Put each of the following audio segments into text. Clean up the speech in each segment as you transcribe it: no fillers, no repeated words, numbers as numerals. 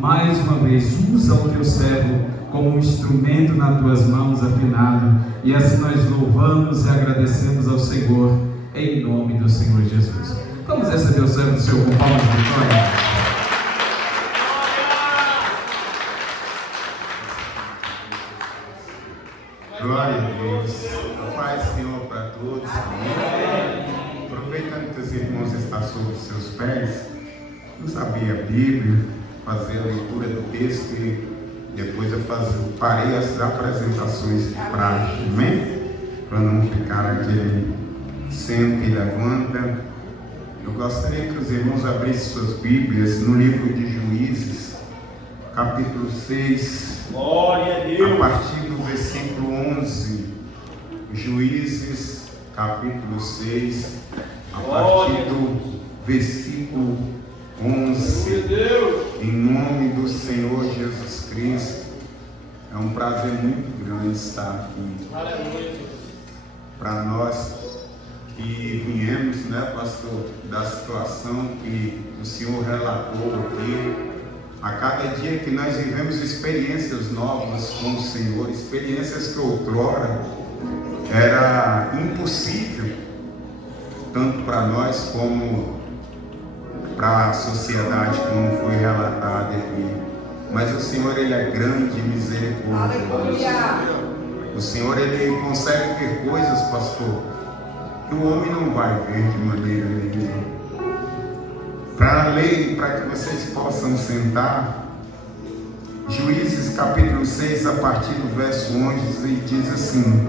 Mais uma vez, usa o teu servo como um instrumento nas tuas mãos afinado, e assim nós louvamos e agradecemos ao Senhor, em nome do Senhor Jesus. Vamos receber o servo do Senhor com palmas de vitória. Glória a Deus. A paz do Senhor para todos. Amém. Aproveitando que os irmãos estão sobre os seus pés, vamos abrir a Bíblia, fazer a leitura do texto e depois eu farei as apresentações de praxe, amém? Para não ficar aquele senta e levanta. Eu gostaria que os irmãos abrissem suas Bíblias no livro de Juízes, capítulo 6, glória a Deus, a partir do versículo 11. Juízes, capítulo 6, a partir do versículo 11. Em nome do Senhor Jesus Cristo. É um prazer muito grande estar aqui. Para nós que viemos, né, pastor, da situação que o Senhor relatou aqui. A cada dia que nós vivemos experiências novas com o Senhor, experiências que outrora era impossível, tanto para nós como para a sociedade, como foi relatado aqui. Mas o Senhor, Ele é grande e misericordioso. O Senhor, Ele consegue ver coisas, pastor, que o homem não vai ver de maneira nenhuma. Para ler, para que vocês possam sentar, Juízes capítulo 6, a partir do verso 11, diz assim: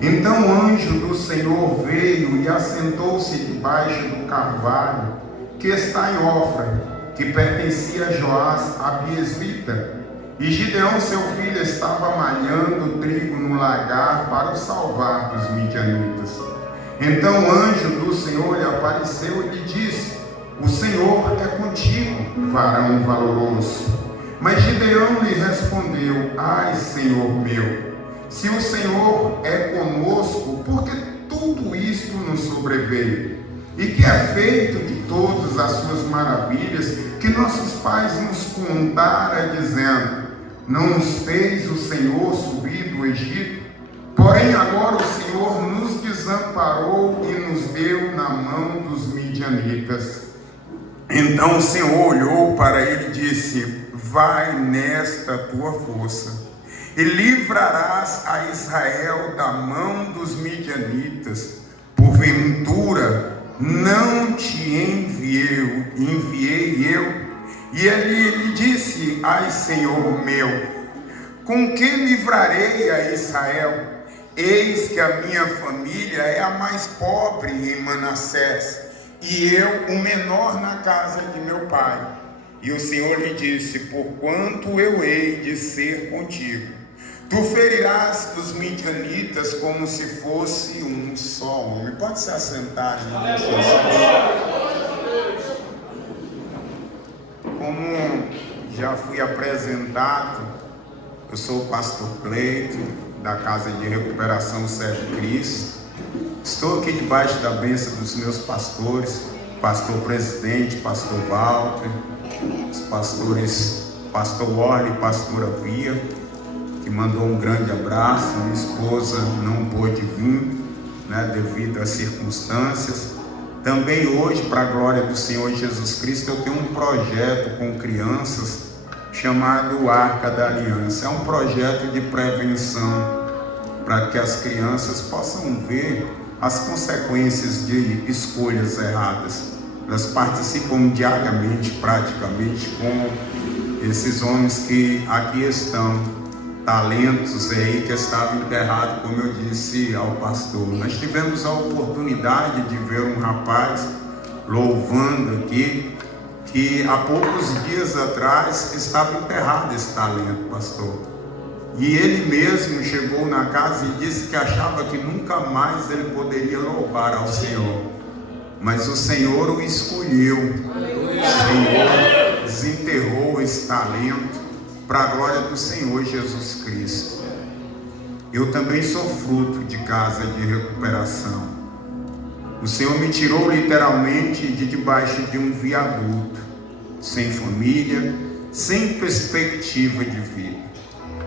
Então o anjo do Senhor veio e assentou-se debaixo do carvalho que está em Ofra, que pertencia a Joás, a Biesvita. E Gideão, seu filho, estava malhando trigo no lagar para o salvar dos midianitas. Então o anjo do Senhor lhe apareceu e lhe disse: O Senhor é contigo, varão valoroso. Mas Gideão lhe respondeu: Ai, Senhor meu, se o Senhor é conosco, por que tudo isto nos sobreveio? E que é feito de todas as suas maravilhas que nossos pais nos contaram, dizendo: Não nos fez o Senhor subir do Egito? Porém agora o Senhor nos desamparou e nos deu na mão dos midianitas. Então o Senhor olhou para ele e disse: Vai nesta tua força, e livrarás a Israel da mão dos midianitas. Porventura não te enviei eu? E ele lhe disse: Ai, Senhor meu, com que livrarei a Israel? Eis que a minha família é a mais pobre em Manassés, e eu o menor na casa de meu pai. E o Senhor lhe disse: Porquanto eu hei de ser contigo, tu ferirás os midianitas como se fosse um só homem. Pode se assentar, irmãos. Como já fui apresentado, eu sou o pastor Cleito, da Casa de Recuperação Servo Cristo. Estou aqui debaixo da bênção dos meus pastores, pastor presidente, pastor Walter, os pastores, pastor Orly e pastora Via, que mandou um grande abraço. Minha esposa não pôde vir, né, devido às circunstâncias. Também hoje, para a glória do Senhor Jesus Cristo, eu tenho um projeto com crianças chamado Arca da Aliança. É um projeto de prevenção para que as crianças possam ver as consequências de escolhas erradas. Elas participam diariamente, praticamente, com esses homens que aqui estão, talentos aí que estavam enterrados, como eu disse ao pastor. Nós tivemos a oportunidade de ver um rapaz louvando aqui, que há poucos dias atrás estava enterrado esse talento, pastor. E ele mesmo chegou na casa e disse que achava que nunca mais ele poderia louvar ao Senhor. Mas o Senhor o escolheu. O Senhor desenterrou esse talento para a glória do Senhor Jesus Cristo. Eu também sou fruto de casa de recuperação. O Senhor me tirou literalmente de debaixo de um viaduto, sem família, sem perspectiva de vida.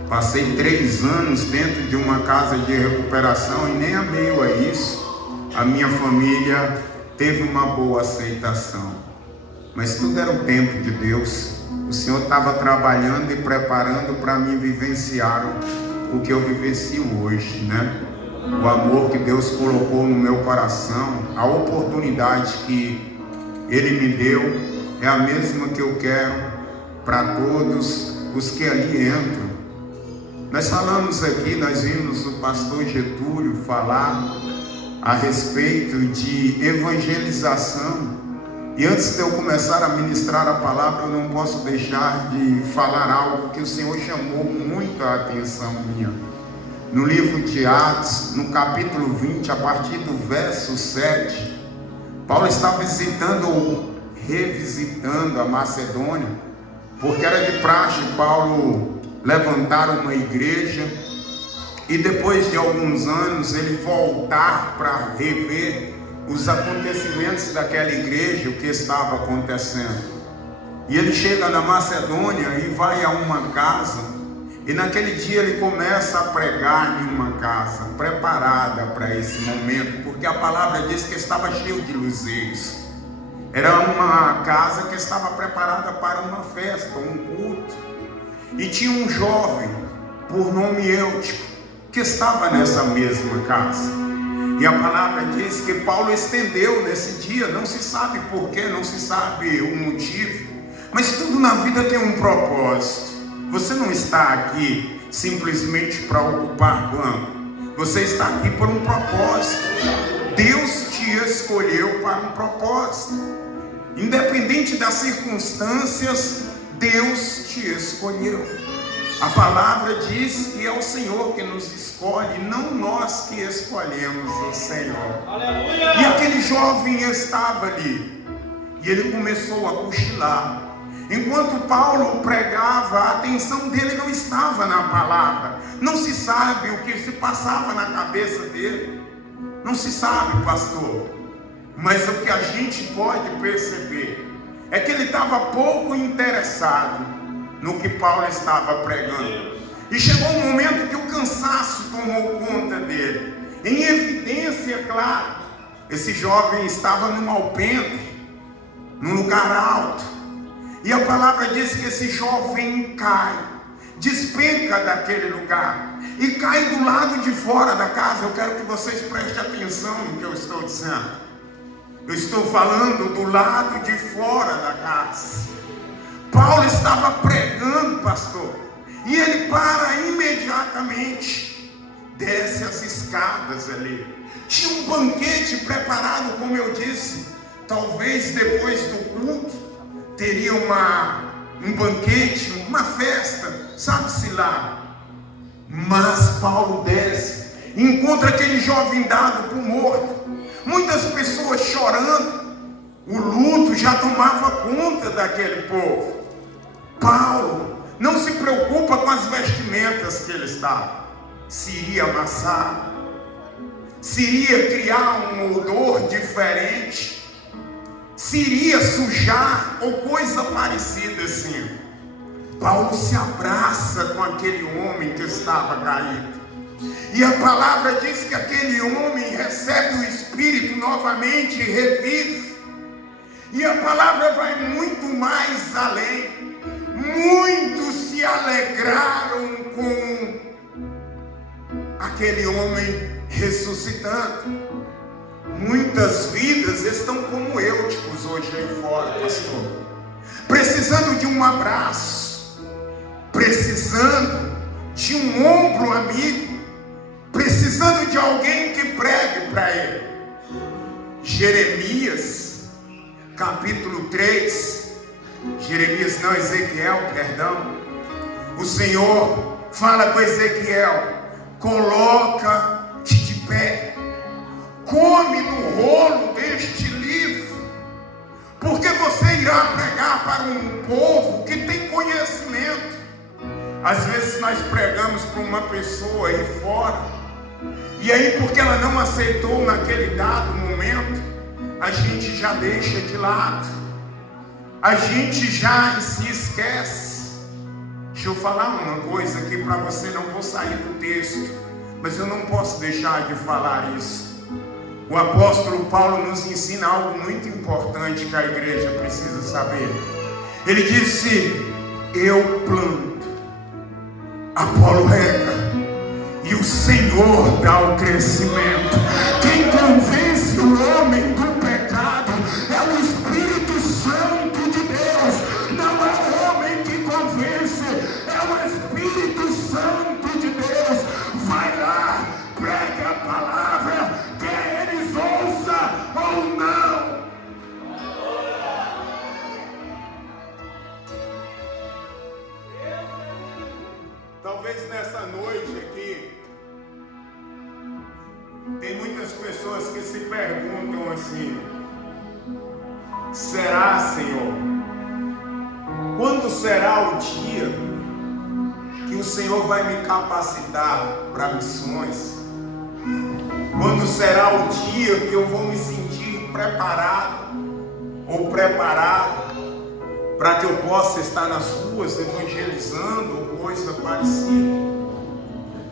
Passei 3 anos dentro de uma casa de recuperação e nem a meio a isso, a minha família teve uma boa aceitação. Mas tudo era o tempo de Deus. O Senhor estava trabalhando e preparando para mim vivenciar o que eu vivencio hoje, né? O amor que Deus colocou no meu coração, a oportunidade que Ele me deu, é a mesma que eu quero para todos os que ali entram. Nós falamos aqui, nós vimos o pastor Getúlio falar a respeito de evangelização. E antes de eu começar a ministrar a palavra, eu não posso deixar de falar algo que o Senhor chamou muito a atenção minha. No livro de Atos, no capítulo 20, a partir do verso 7, Paulo estava revisitando a Macedônia, porque era de praxe Paulo levantar uma igreja e depois de alguns anos ele voltar para rever os acontecimentos daquela igreja, o que estava acontecendo. E ele chega na Macedônia e vai a uma casa, e naquele dia ele começa a pregar em uma casa preparada para esse momento, porque a palavra diz que estava cheio de luzeiros. Era uma casa que estava preparada para uma festa, um culto. E tinha um jovem por nome Eutico que estava nessa mesma casa. E a palavra diz que Paulo estendeu nesse dia, não se sabe porquê, não se sabe o motivo, mas tudo na vida tem um propósito. Você não está aqui simplesmente para ocupar banco, você está aqui por um propósito. Deus te escolheu para um propósito, independente das circunstâncias, Deus te escolheu. A palavra diz que é o Senhor que nos escolhe, não nós que escolhemos o Senhor. Aleluia! E aquele jovem estava ali, e ele começou a cochilar. Enquanto Paulo pregava, a atenção dele não estava na palavra. Não se sabe o que se passava na cabeça dele. Não se sabe, pastor. Mas o que a gente pode perceber é que ele estava pouco interessado no que Paulo estava pregando. E chegou um momento que o cansaço tomou conta dele. Em evidência, claro, esse jovem estava num alpendre, num lugar alto. E a palavra diz que esse jovem cai, despenca daquele lugar e cai do lado de fora da casa. Eu quero que vocês prestem atenção no que eu estou dizendo. Eu estou falando do lado de fora da casa. Paulo estava pregando, pastor, e ele para imediatamente, desce as escadas ali. Tinha um banquete preparado, como eu disse. Talvez depois do culto teria um banquete, uma festa, sabe-se lá. Mas Paulo desce, encontra aquele jovem dado por morto, muitas pessoas chorando. O luto já tomava conta daquele povo. Paulo não se preocupa com as vestimentas que ele estava, se iria amassar, se iria criar um odor diferente, se iria sujar ou coisa parecida assim. Paulo se abraça com aquele homem que estava caído, e a palavra diz que aquele homem recebe o Espírito novamente e revive. E a palavra vai muito mais além. Muitos se alegraram com aquele homem ressuscitando. Muitas vidas estão como Eúticos hoje aí fora, pastor, precisando de um abraço, precisando de um ombro amigo, precisando de alguém que pregue para ele. Jeremias, capítulo 3, Ezequiel, perdão. O Senhor fala com Ezequiel: coloca-te de pé, come do rolo deste livro, porque você irá pregar para um povo que tem conhecimento. Às vezes nós pregamos para uma pessoa aí fora, e aí porque ela não aceitou naquele dado momento, a gente já deixa de lado, a gente já se esquece. Deixa eu falar uma coisa aqui para você, não vou sair do texto, mas eu não posso deixar de falar isso. O apóstolo Paulo nos ensina algo muito importante que a igreja precisa saber. Ele disse: eu planto, Apolo rega, e o Senhor dá o crescimento. Quem convence o homem do pecado é o Espírito Santo de Deus. Não é o homem que convence, é o Espírito Santo de Deus. Vai lá, prega a palavra, quer eles ouçam ou não. Talvez nessa noite aqui tem muitas pessoas que se perguntam assim: será, Senhor? Quando será o dia que o Senhor vai me capacitar para missões? Quando será o dia que eu vou me sentir preparado ou preparado para que eu possa estar nas ruas evangelizando ou coisa parecida?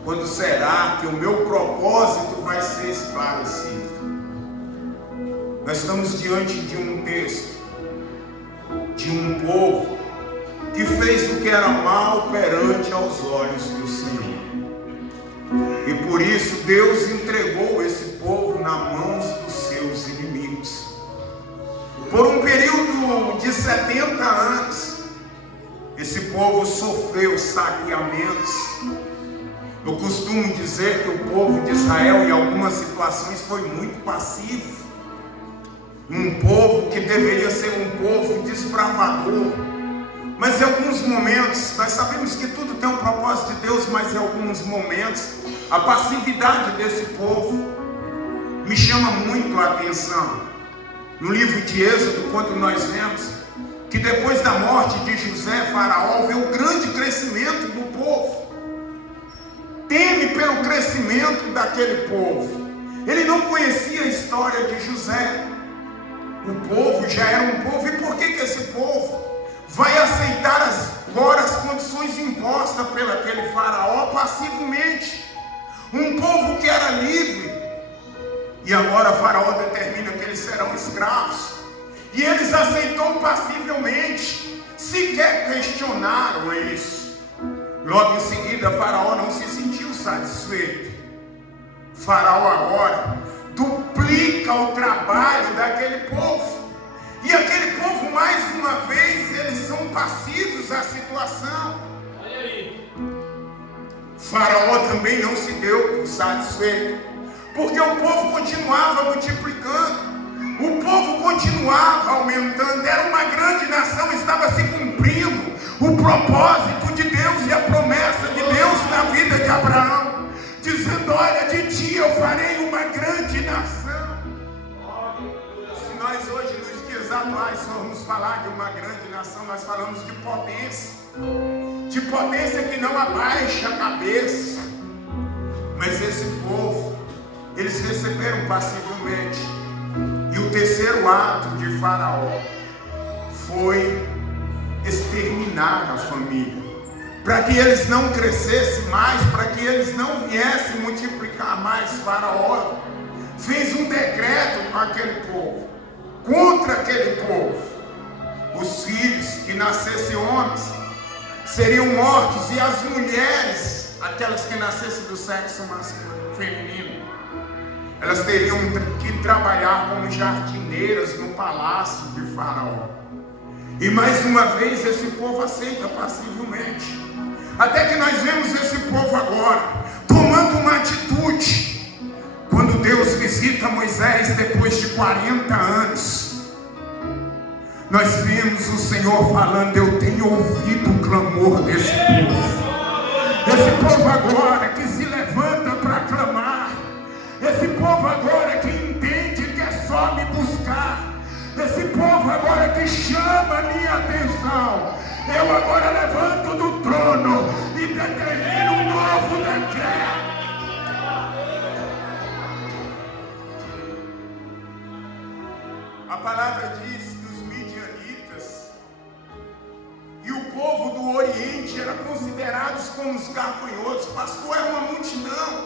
Quando será que o meu propósito vai ser esclarecido? Nós estamos diante de um texto, de um povo que fez o que era mal perante aos olhos do Senhor. E por isso Deus entregou esse povo nas mãos dos seus inimigos. Por um período de 70 anos, esse povo sofreu saqueamentos. Eu costumo dizer que o povo de Israel, em algumas situações, foi muito passivo. Um povo que deveria ser um povo desbravador. Mas em alguns momentos, nós sabemos que tudo tem um propósito de Deus, mas em alguns momentos, a passividade desse povo me chama muito a atenção. No livro de Êxodo, quando nós vemos que depois da morte de José, Faraó vê o grande crescimento do povo. Teme pelo crescimento daquele povo. Ele não conhecia a história de José. O povo já era um povo. E por que esse povo vai aceitar agora as condições impostas pelo aquele Faraó passivamente? Um povo que era livre, e agora Faraó determina que eles serão escravos, e eles aceitam passivelmente, sequer questionaram isso. Logo em seguida, Faraó não se sentiu satisfeito. Faraó agora duplica o trabalho daquele povo. E aquele povo, mais uma vez, eles são passivos à situação. Olha aí. Faraó também não se deu por satisfeito, porque o povo continuava multiplicando. O povo continuava aumentando. Era uma grande nação, estava se cumprindo o propósito de Deus e a promessa de Deus na vida de Abraão, dizendo: olha, de ti eu farei uma grande nação. Se nós hoje nos dias atuais formos falar de uma grande nação, nós falamos de potência que não abaixa a cabeça. Mas esse povo, eles receberam passivelmente. E o terceiro ato de Faraó foi exterminar a família, para que eles não crescessem mais, para que eles não viessem multiplicar mais. Faraó fez um decreto com aquele povo, contra aquele povo. Os filhos que nascessem homens seriam mortos, e as mulheres, aquelas que nascessem do sexo feminino, elas teriam que trabalhar como jardineiras no palácio de Faraó. E mais uma vez esse povo aceita passivelmente. Até que nós vemos esse povo agora tomando uma atitude. Quando Deus visita Moisés depois de 40 anos, nós vemos o Senhor falando: eu tenho ouvido o clamor desse povo. Esse povo agora que se levanta para clamar. Esse povo agora que entende que é só me buscar. Esse povo agora que chama a minha atenção. Eu agora levanto do trono e determino um novo decreto. A palavra diz que os midianitas e o povo do Oriente era considerado éramos como os gafanhotos. Pastor, era uma multidão,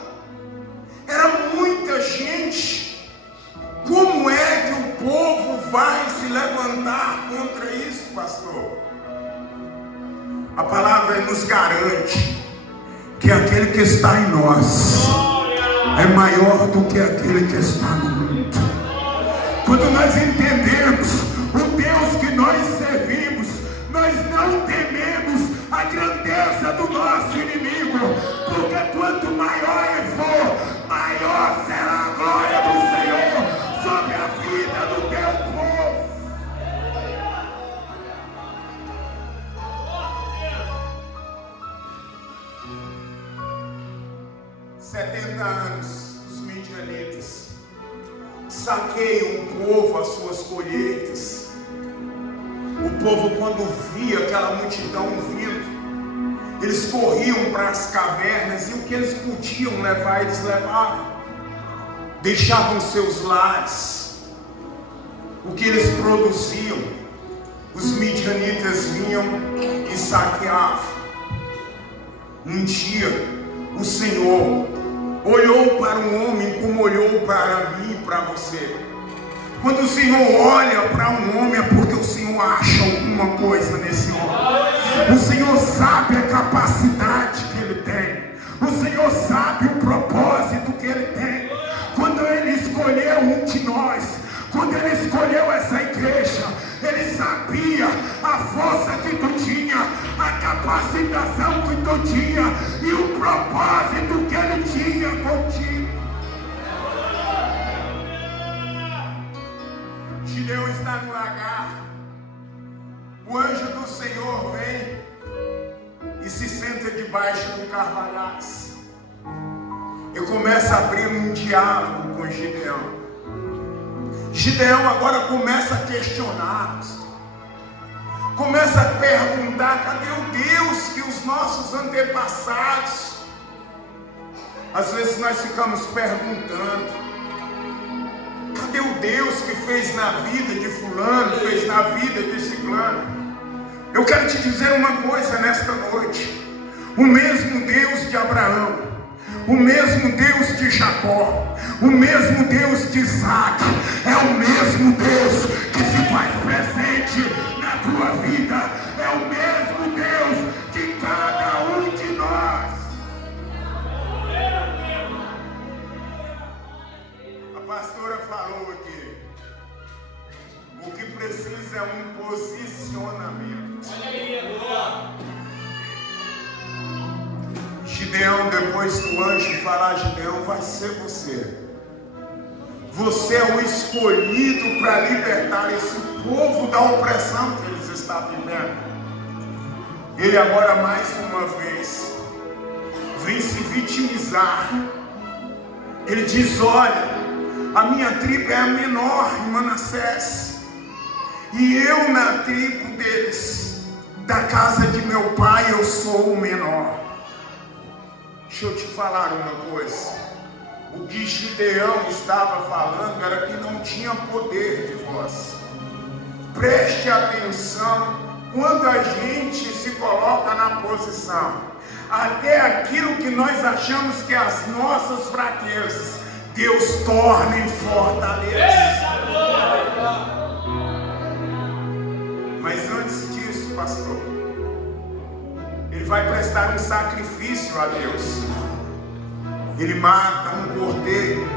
era muita gente. Como é que o povo vai se levantar contra isso, pastor? A palavra nos garante que aquele que está em nós é maior do que aquele que está no mundo. Quando nós entendemos o Deus que nós servimos, nós não tememos a grandeza do nosso inimigo, porque quanto maior ele for, maior será a glória do Senhor sobre a vida do teu povo. 70 anos os midianitas saqueiam o povo, as suas colheitas. O povo, quando via aquela multidão vindo, eles corriam para as cavernas, e o que eles podiam levar, eles levavam. Deixavam seus lares, o que eles produziam, os midianitas vinham e saqueavam. Um dia o Senhor olhou para um homem como olhou para mim e para você. Quando o Senhor olha para um homem, é porque o Senhor acha alguma coisa nesse homem. O Senhor sabe a capacidade que ele tem. O Senhor sabe o propósito que ele tem. Quando ele escolheu um de nós, quando ele escolheu essa igreja, ele sabia a força que tu tinha, a capacitação que tu tinha e o propósito que ele tinha contigo. Gideão está no lagar. O anjo do Senhor vem e se senta debaixo do carvalhais e começa a abrir um diálogo com Gideão. Gideão agora começa a questionar, começa a perguntar: cadê o Deus que os nossos antepassados? Às vezes nós ficamos perguntando: cadê o Deus que fez na vida de fulano, fez na vida de ciclano? Eu quero te dizer uma coisa nesta noite: o mesmo Deus de Abraão, o mesmo Deus de Jacó, o mesmo Deus de Isaac, é o mesmo Deus que se faz presente na tua vida, é o mesmo Deus de cada um de nós. A pastora falou aqui: o que precisa é um posicionamento. Gideão, depois do anjo falar, Gideão, vai ser você. Você é o escolhido para libertar esse povo da opressão que eles estão vivendo. Ele agora mais uma vez vem se vitimizar. Ele diz: olha, a minha tribo é a menor em Manassés, e eu na tribo deles, da casa de meu pai, eu sou o menor. Deixa eu te falar uma coisa: o que Gideão estava falando era que não tinha poder de voz. Preste atenção quando a gente se coloca na posição. Até aquilo que nós achamos que é as nossas fraquezas, Deus torna em fortaleza. Mas antes disso, pastor, ele vai prestar um sacrifício a Deus. Ele mata um cordeiro,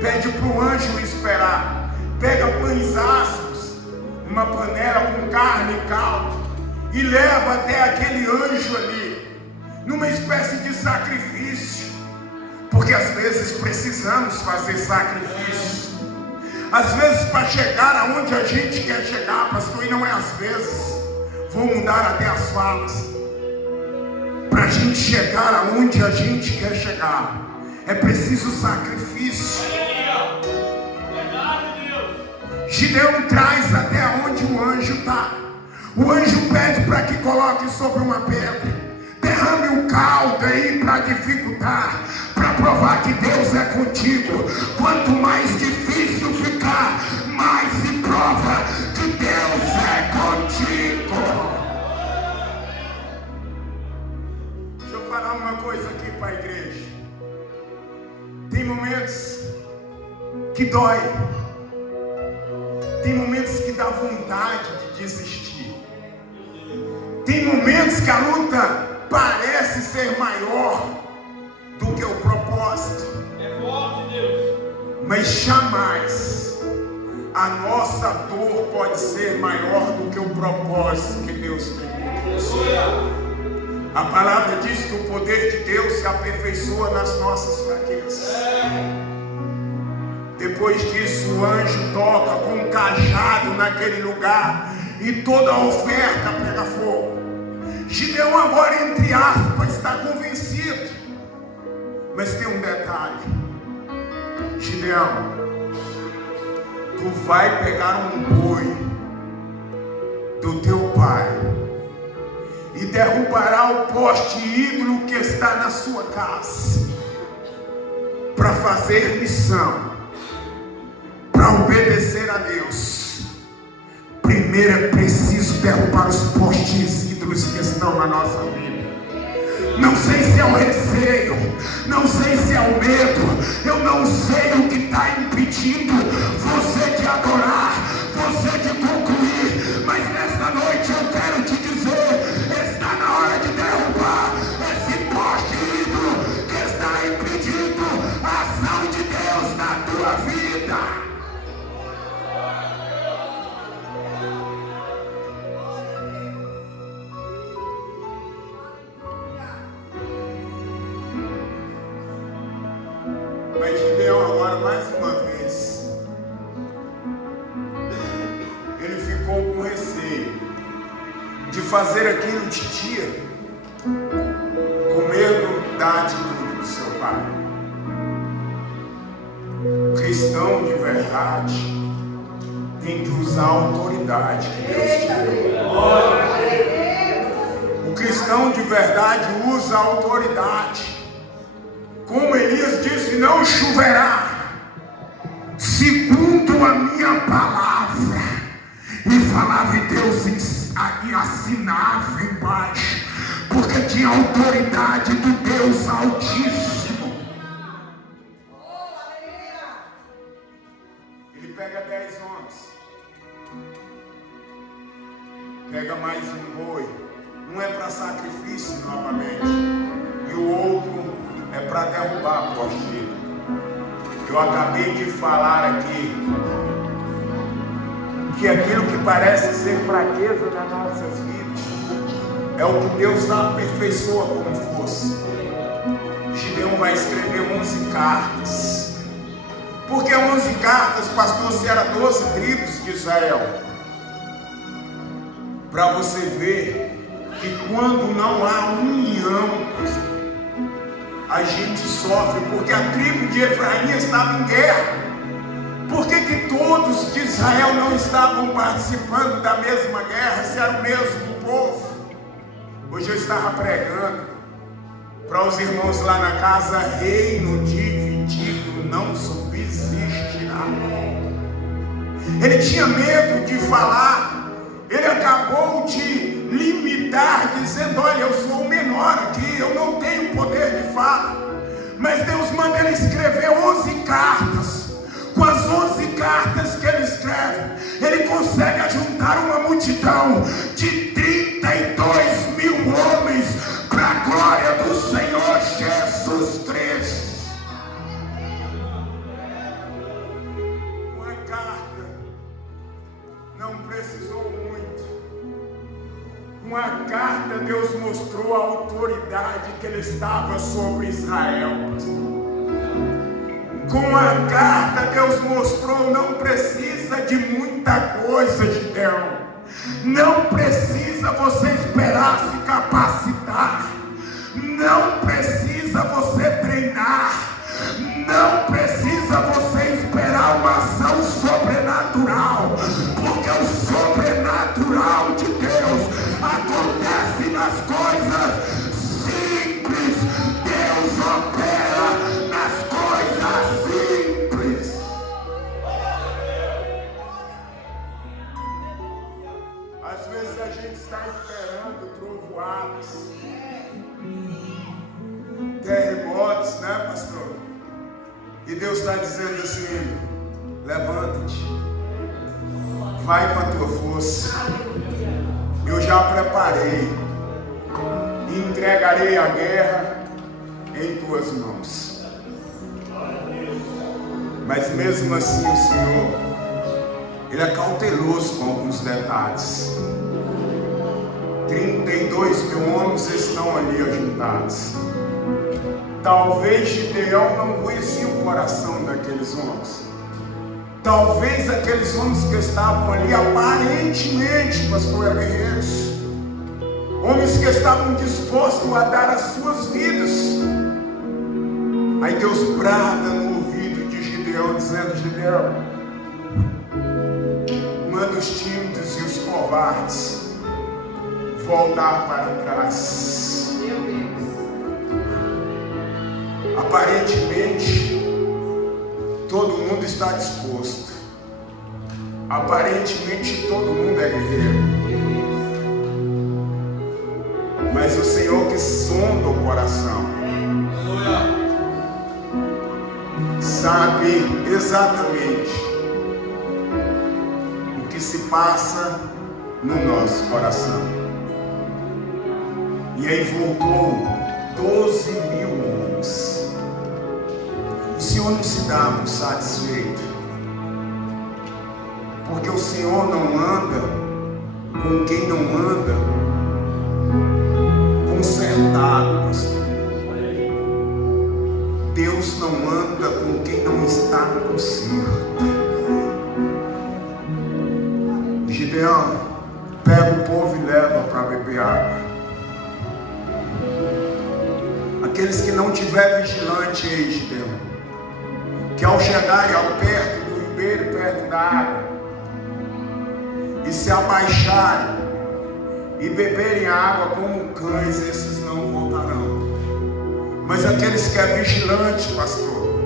pede para o anjo esperar, pega pães asmos, uma panela com carne e caldo, e leva até aquele anjo ali, numa espécie de sacrifício, porque às vezes precisamos fazer sacrifício, às vezes para chegar aonde a gente quer chegar, pastor, e não é às vezes, vou mudar até as falas. Para a gente chegar aonde a gente quer chegar, é preciso sacrifício. Gideão traz até onde o anjo está. O anjo pede para que coloque sobre uma pedra, derrame o caldo aí para dificultar, para provar que Deus é contigo. Quanto mais difícil ficar, mais se prova que Deus é contigo. falar uma coisa aqui para a igreja. Tem momentos que dói. Tem momentos que dá vontade de desistir. Tem momentos que a luta parece ser maior do que o propósito. É forte, Deus. Mas jamais a nossa dor pode ser maior do que o propósito que Deus tem. A palavra diz que o poder de Deus se aperfeiçoa nas nossas fraquezas. Depois disso, o anjo toca com um cajado naquele lugar e toda a oferta pega fogo. Gideão agora, entre aspas, está convencido. Mas tem um detalhe. Gideão, tu vai pegar um boi do teu pai e derrubará o poste ídolo que está na sua casa para fazer missão, para obedecer a Deus. Primeiro é preciso derrubar os postes ídolos que estão na nossa vida. Não sei se é o receio, não sei se é o medo, eu não sei o que está impedindo você de adorar, você de concluir, mas nesta noite eu quero te dizer, está na hora de derrubar esse poste ídolo que está impedindo a ação de Deus na tua vida. Mas Gideão agora, mais uma vez, ele ficou com receio de fazer aquilo de dia, com medo da atitude do seu pai. O cristão de verdade tem que usar a autoridade que Deus te deu. O cristão de verdade usa a autoridade. Como Elias disse, não choverá, segundo a minha palavra. E falava Deus e assinava embaixo, porque tinha autoridade do Deus Altíssimo. Ele pega 10 homens, pega mais um boi, um é para sacrifício novamente, e o outro é para derrubar a poste. Eu acabei de falar aqui que aquilo que parece ser fraqueza nas nossas vidas é o que Deus aperfeiçoa como força. Gideão vai escrever 11 cartas. Por que 11 cartas, pastor, se era 12 tribos de Israel? Para você ver que quando não há união, a gente sofre, porque a tribo de Efraim estava em guerra. Por que todos de Israel não estavam participando da mesma guerra, se era o mesmo povo? Hoje eu estava pregando para os irmãos lá na casa: reino dividido não subsistirá. Ele tinha medo de falar, ele acabou de limitar, dizendo: olha, eu sou o menor aqui, eu não tenho poder de fala. Mas Deus manda ele escrever 11 cartas. Com as 11 cartas que ele escreve, ele consegue ajuntar uma multidão de 32 mil homens para a glória do Senhor Jesus Cristo. Uma carta não precisou muito. Uma carta Deus mostrou a autoridade que ele estava sobre Israel. Com a carta Deus mostrou, não precisa de muita coisa, Gideão. Não precisa você esperar se capacitar. Não precisa você treinar. Não precisa você esperar uma ação sobrenatural. Porque o sobrenatural de Deus acontece nas coisas simples. Deus opera nas coisas simples. Às vezes a gente está esperando trovoadas. Deus está dizendo assim: levanta-te, vai com a tua força, eu já preparei, e entregarei a guerra em tuas mãos. Mas mesmo assim o Senhor, Ele é cauteloso com alguns detalhes. 32 mil homens estão ali ajuntados. Talvez Gideão não conhecia o coração daqueles homens. Talvez aqueles homens que estavam ali aparentemente, pastor, eram guerreiros. Homens que estavam dispostos a dar as suas vidas. Aí Deus brada no ouvido de Gideão, dizendo: Gideão, manda os tímidos e os covardes voltar para trás. Aparentemente todo mundo está disposto. Aparentemente todo mundo é guerreiro. Mas o Senhor que sonda o coração sabe exatamente o que se passa no nosso coração. E aí voltou 12 mil homens. O Senhor não se dá muito satisfeito, porque o Senhor não anda com quem não anda consertado, pastor. Deus não anda com quem não está no conserto. Gideão, pega o povo e leva para beber água. Aqueles que não tiver vigilante aí, Gideão, que ao chegarem ao perto do ribeiro, perto da água, e se abaixarem e beberem a água como cães, esses não voltarão. Mas aqueles que é vigilante, pastor,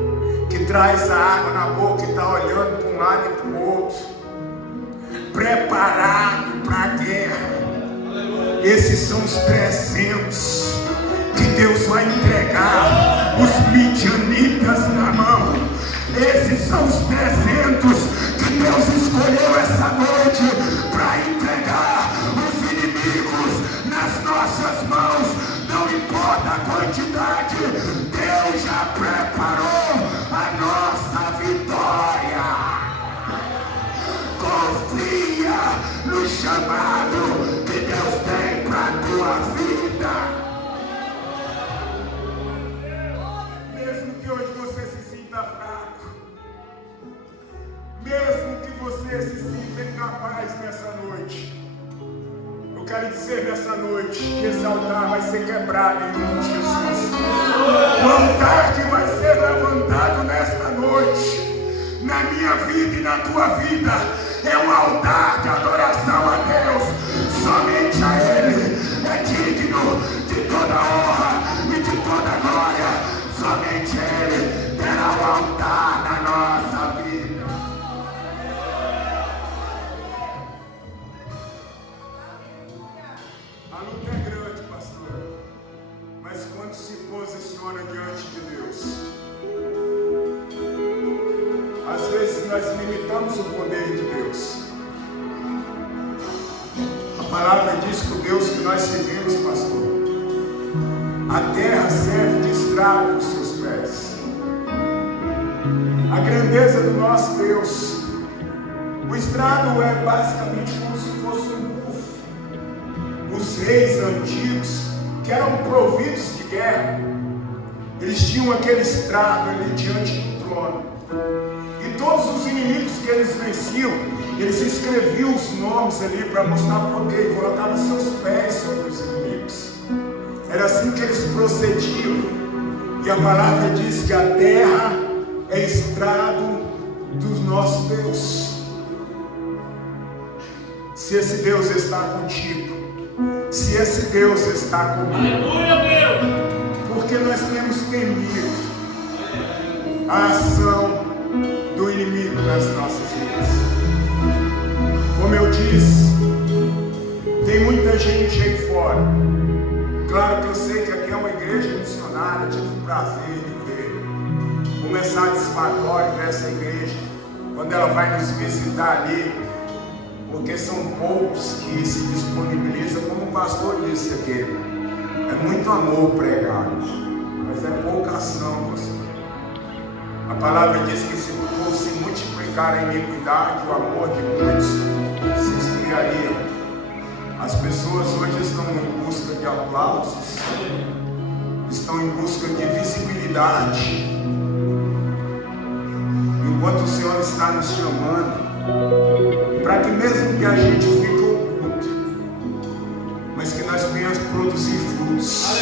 que traz a água na boca e está olhando para um lado e para o outro, preparado para a guerra, esses são os 300 que Deus vai entregar os midianitas na mão. Esses são os 300 que Deus escolheu essa noite para entregar os inimigos nas nossas mãos. Não importa a quantidade, Deus já preparou a nossa vitória. Confia no chamado que Deus tem para a tua vida. Mesmo que hoje você se sinta fraco, mesmo que você se sinta incapaz nessa noite, eu quero dizer nessa noite que esse altar vai ser quebrado em nome de Jesus. O altar que vai ser levantado nesta noite, na minha vida e na tua vida, é um altar de adoração a Deus. Somente a Ele é digno de toda honra e de toda glória. Somente Ele terá o altar na nossa vida. A luta é grande, pastor, mas quando se posiciona diante de Deus, às vezes nós limitamos o poder de Deus. A palavra diz que o Deus que nós servimos, pastor, a terra serve de estrada para os seus pés. A grandeza do nosso Deus, o estrado é basicamente como se fosse um bufo. Os reis antigos, que eram providos de guerra, eles tinham aquele estrado ali diante do trono. E todos os inimigos que eles venciam, eles escreviam os nomes ali para mostrar poder e colocavam seus pés sobre os inimigos. Era assim que eles procediam. E a palavra diz que a terra é estrado do nosso Deus. Se esse Deus está contigo, se esse Deus está comigo, porque nós temos temido a ação do inimigo nas nossas vidas. Como eu disse, tem muita gente aí fora. Claro que eu sei que aqui é uma igreja missionária, eu tive o prazer de ver. como é satisfatório para essa igreja quando ela vai nos visitar ali, porque são poucos que se disponibilizam, como o pastor disse aqui. É muito amor pregado, mas é pouca ação, pastor. A palavra diz que se fosse multiplicar a iniquidade, o amor de muitos se esfriaria. As pessoas hoje estão em busca de aplausos, estão em busca de visibilidade, enquanto o Senhor está nos chamando, para que mesmo que a gente fique oculto, mas que nós venhamos produzir frutos.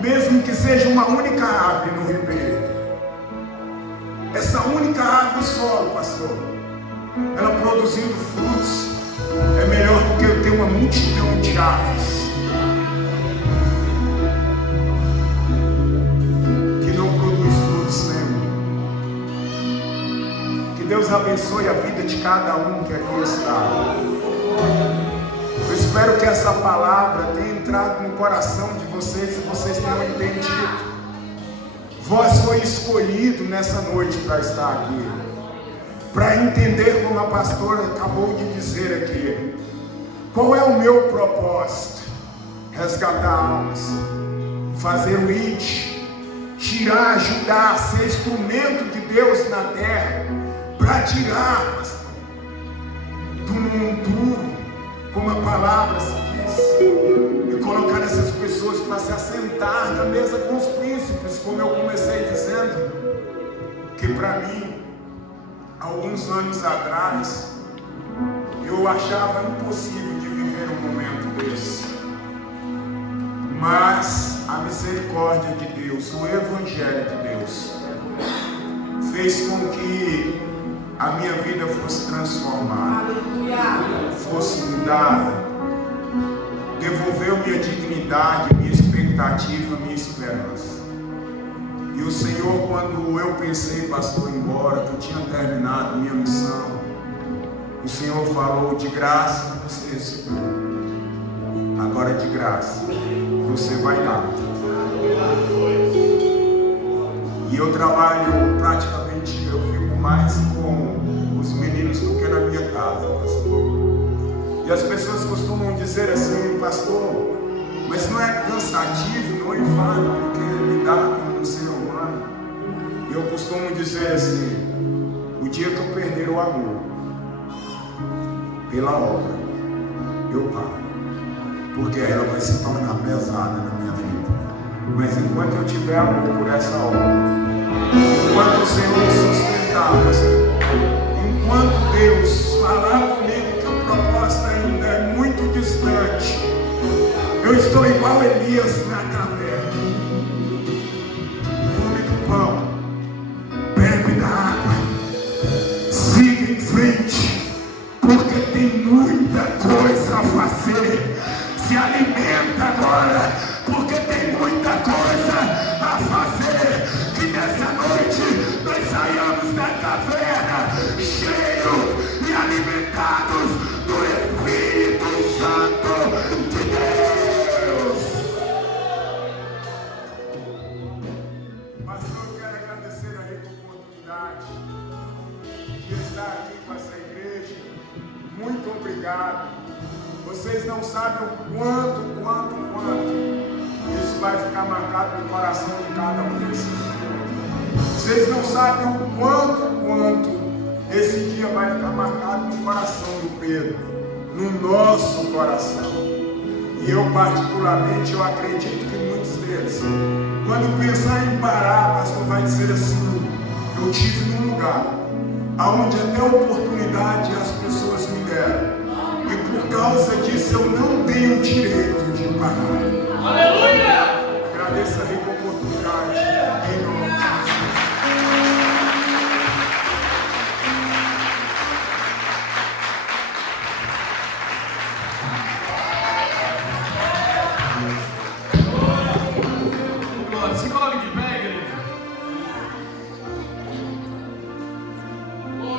Mesmo que seja uma única árvore no ribeiro, essa única árvore solo, pastor, ela produzindo frutos, é melhor do que eu ter uma multidão de árvores que não produz frutos nenhum. Que Deus abençoe a vida de cada um que aqui está. Eu espero que essa palavra tenha entrado no coração de vocês e vocês tenham entendido. Vós foi escolhido nessa noite para estar aqui, para entender, como a pastora acabou de dizer aqui, qual é o meu propósito? Resgatar almas, fazer o IT, tirar, ajudar, ser instrumento de Deus na terra, para tirar, pastor, do monturo, como a palavra se diz, e colocar essas pessoas para se assentar na mesa com os príncipes, como eu comecei dizendo, que para mim, alguns anos atrás, eu achava impossível de viver um momento desse. Mas a misericórdia de Deus, o Evangelho de Deus, fez com que a minha vida fosse transformada, fosse mudada, devolveu minha dignidade, minha expectativa, minha esperança. E o Senhor, quando eu pensei, pastor, embora, que eu tinha terminado minha missão, o Senhor falou: de graça você recebeu, agora de graça você vai dar. E eu trabalho praticamente, eu fico mais com os meninos do que na minha casa, pastor. E as pessoas costumam dizer assim: pastor, mas não é cansativo, não é enfado, porque lidar com um ser humano? E eu costumo dizer assim: o dia que eu perder o amor pela obra, eu paro, porque ela vai se tornar pesada na minha vida. Mas enquanto eu tiver amor por essa obra, enquanto o Senhor me sustentar, enquanto Deus falar comigo que o propósito ainda é muito distante, eu estou igual Elias na caverna. Come do pão, bebe da água, siga em frente, porque tem muita coisa a fazer. Se alimenta agora, porque tem muita coisa a fazer. Que nessa noite nós saiamos da caverna cheios e alimentados do Espírito Santo de Deus. Pastor, eu quero agradecer a rica oportunidade de estar aqui com essa igreja. Muito obrigado. Vocês não sabem o quanto isso vai ficar marcado no coração de cada um desses. Vocês não sabem o quanto esse dia vai ficar marcado no coração do Pedro, no nosso coração. E eu particularmente, eu acredito que muitos deles, quando pensar em parar, pastor, vai dizer assim: eu tive num lugar onde até oportunidade as pessoas me deram, e por causa disso eu não tenho direito de parar. Aleluia! Agradeço a rica oportunidade em nome de Jesus. Se coloque de pé, igreja.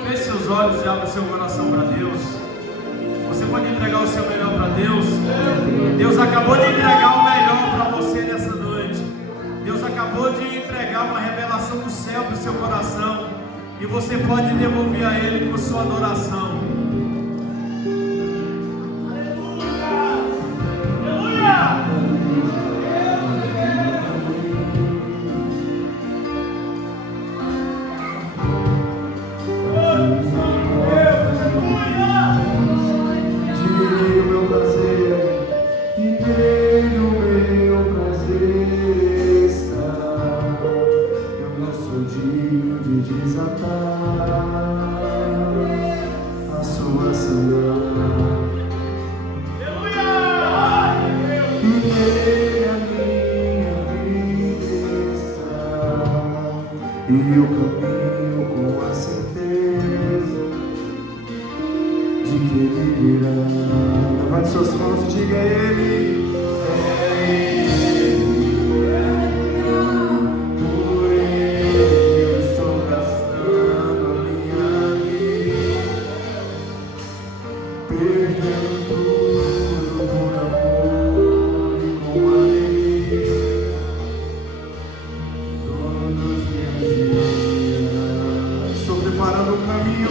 Feche seus olhos e abra seu coração para Deus. Você pode entregar o seu melhor para Deus. Deus acabou de entregar o melhor para você nessa noite. Deus acabou acabou de entregar uma revelação do céu para o seu coração, e você pode devolver a Ele com sua adoração. Estou preparando o caminho.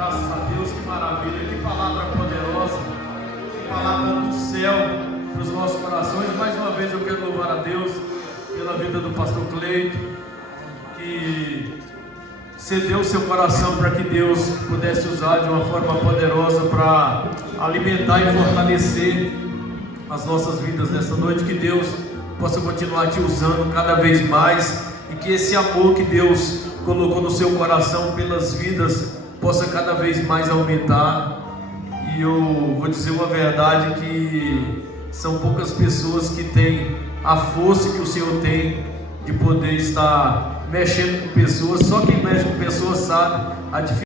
Graças a Deus, que maravilha, que palavra poderosa, que palavra do céu para os nossos corações. Mais uma vez eu quero louvar a Deus pela vida do pastor Cleito, que cedeu seu coração para que Deus pudesse usar de uma forma poderosa para alimentar e fortalecer as nossas vidas nessa noite. Que Deus possa continuar te usando cada vez mais e que esse amor que Deus colocou no seu coração pelas vidas possa cada vez mais aumentar. E eu vou dizer uma verdade, que são poucas pessoas que têm a força que o Senhor tem de poder estar mexendo com pessoas. Só quem mexe com pessoas sabe a dificuldade